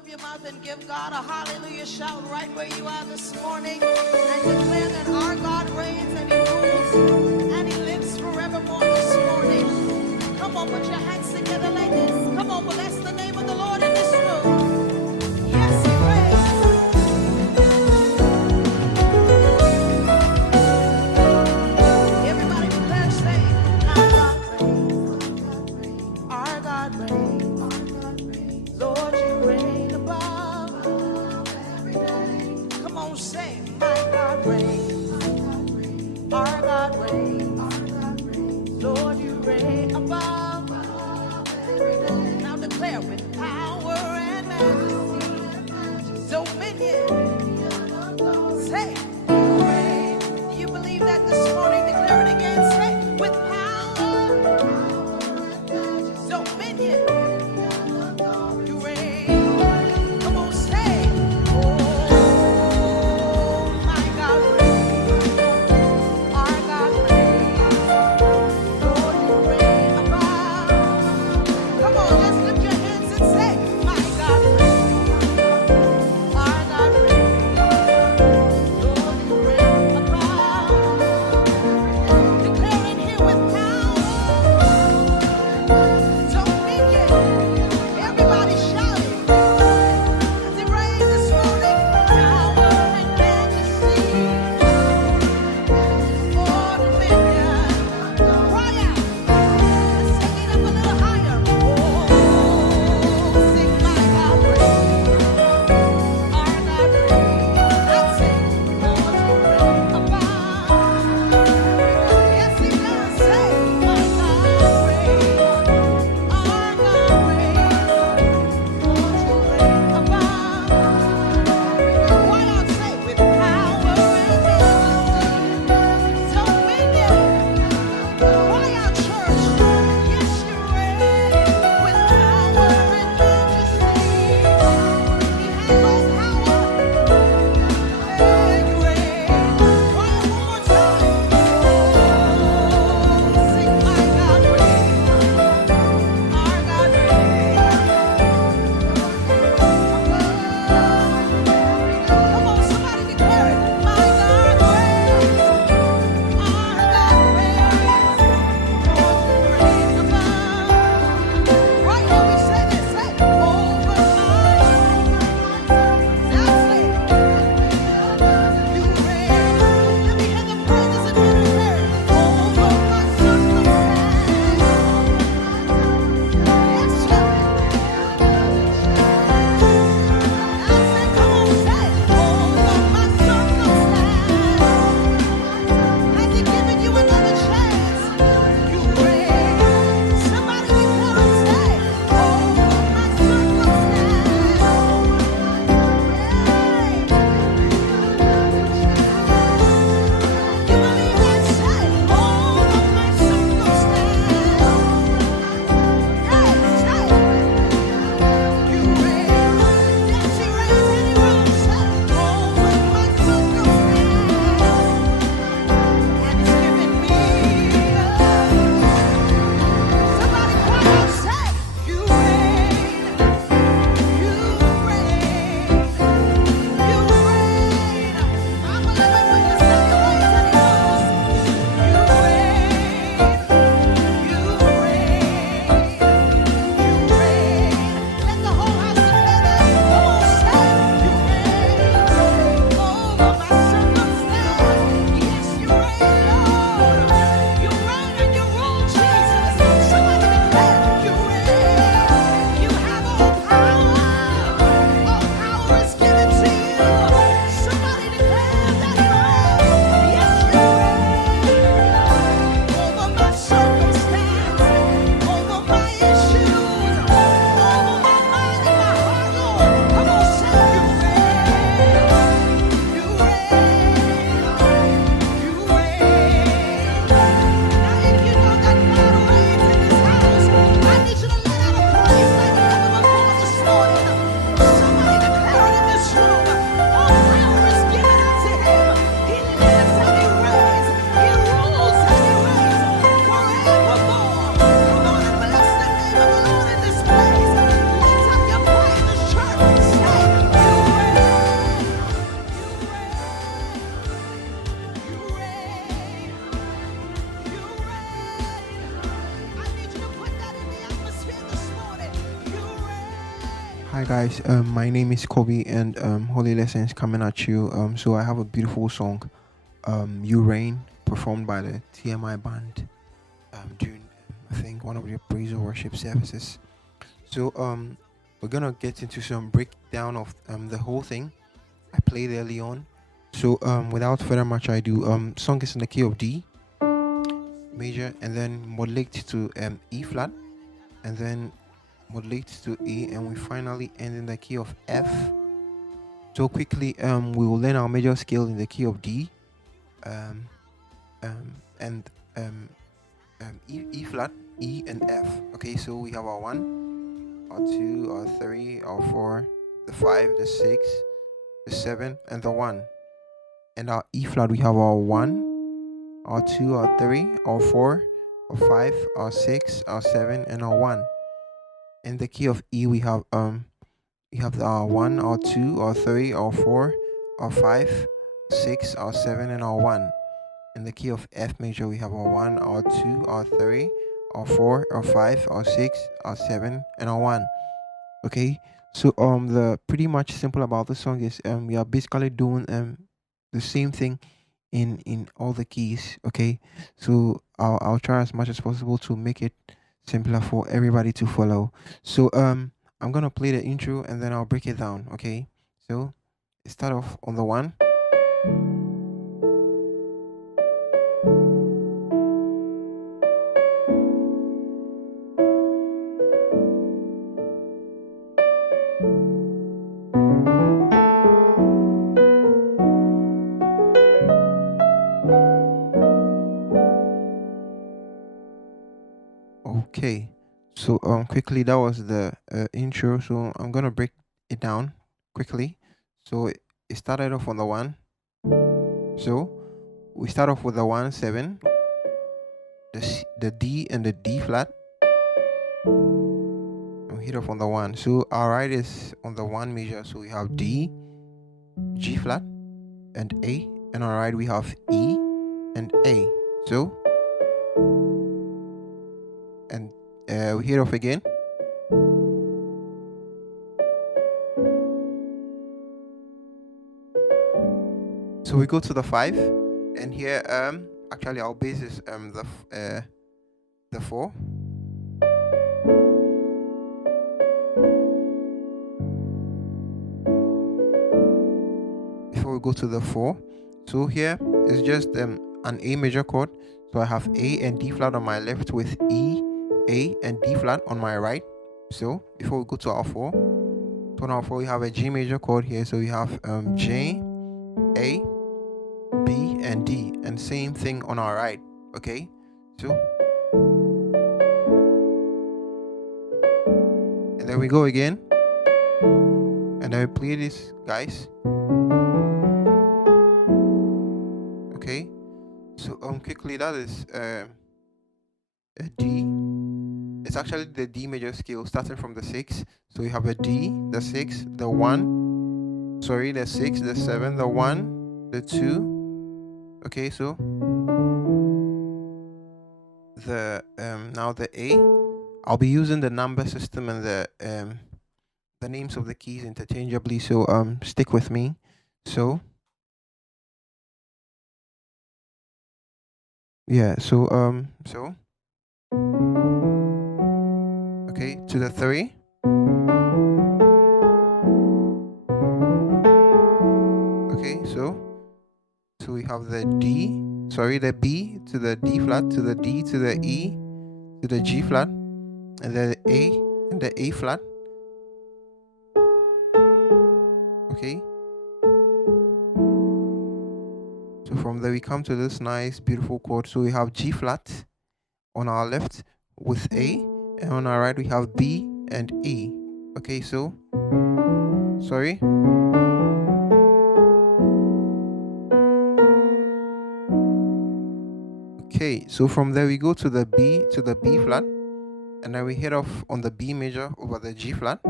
up your mouth and give God a hallelujah shout right where you are this morning and declare that our God reigns and He rules and He lives forevermore this morning. Come on, put your hands together like this. Come on, bless the name of the Lord in this room. Yes, He reigns. Everybody declare, say, our God reigns. Our God reigns. Lord, you reign above every day. Come on, say, my God reigns. Our God reigns. Lord, you reign above every day. Now declare with power. Hi guys, my name is Kobe and Holy Lessons coming at you. So I have a beautiful song, You Reign, performed by the TMI band during I think one of the praise and worship services. So we're gonna get into some breakdown of the whole thing I played early on. So without further much ado, song is in the key of D major and then modulate to E flat and then modulate to A, and we finally end in the key of F. So quickly, we will learn our major scale in the key of D, and E flat, E, and F. Okay, so we have our 1, our 2, our 3, our 4, the 5, the 6, the 7, and the 1. And our E flat, we have our 1, our 2, our 3, our 4, our 5, our 6, our 7, and our 1. In the key of E, we have our 1, our 2, our 3, our 4, our 5, 6, our 7, and our 1. In the key of F major, we have our 1, our 2, our 3, our 4, our 5, our 6, our 7, and our 1. Okay, so the pretty much simple about the song is we are basically doing the same thing in all the keys. Okay, so I'll try as much as possible to make it simpler for everybody to follow. So I'm gonna play the intro and then I'll break it down. Okay, so start off on the 1. Okay, so quickly, that was the intro. So I'm gonna break it down quickly. So it started off on the 1. So we start off with the 1 7, the D and the D flat. And we hit off on the 1. So our right is on the 1 major. So we have D, G flat, and A. And on our right we have E and A. So and we hit off again. So we go to the 5, and here actually our bass is the 4. Before we go to the 4, so here is just an A major chord. So I have A and D flat on my left with E, A, and D flat on my right. So before we go to our 4, so on our 4 we have a G major chord here. So we have J, A, B, and D, and same thing on our right. Okay, so and then we go again, and then we play this, guys. Okay, so quickly, that is a D. It's actually the D major scale starting from the 6. So we have a D, the 6, the 1, sorry, the 6, the 7, the 1, the 2. Okay, so the now the A, I'll be using the number system and the names of the keys interchangeably, so stick with me. So yeah, so okay, to the 3. Okay, so we have the D, sorry, the B to the D flat, to the D, to the E, to the G flat, and the A and the A flat. Okay, so from there we come to this nice beautiful chord. So we have G flat on our left with A, and on our right we have B and E. Okay, so sorry, okay, so from there we go to the B flat, and then we hit off on the B major over the G flat.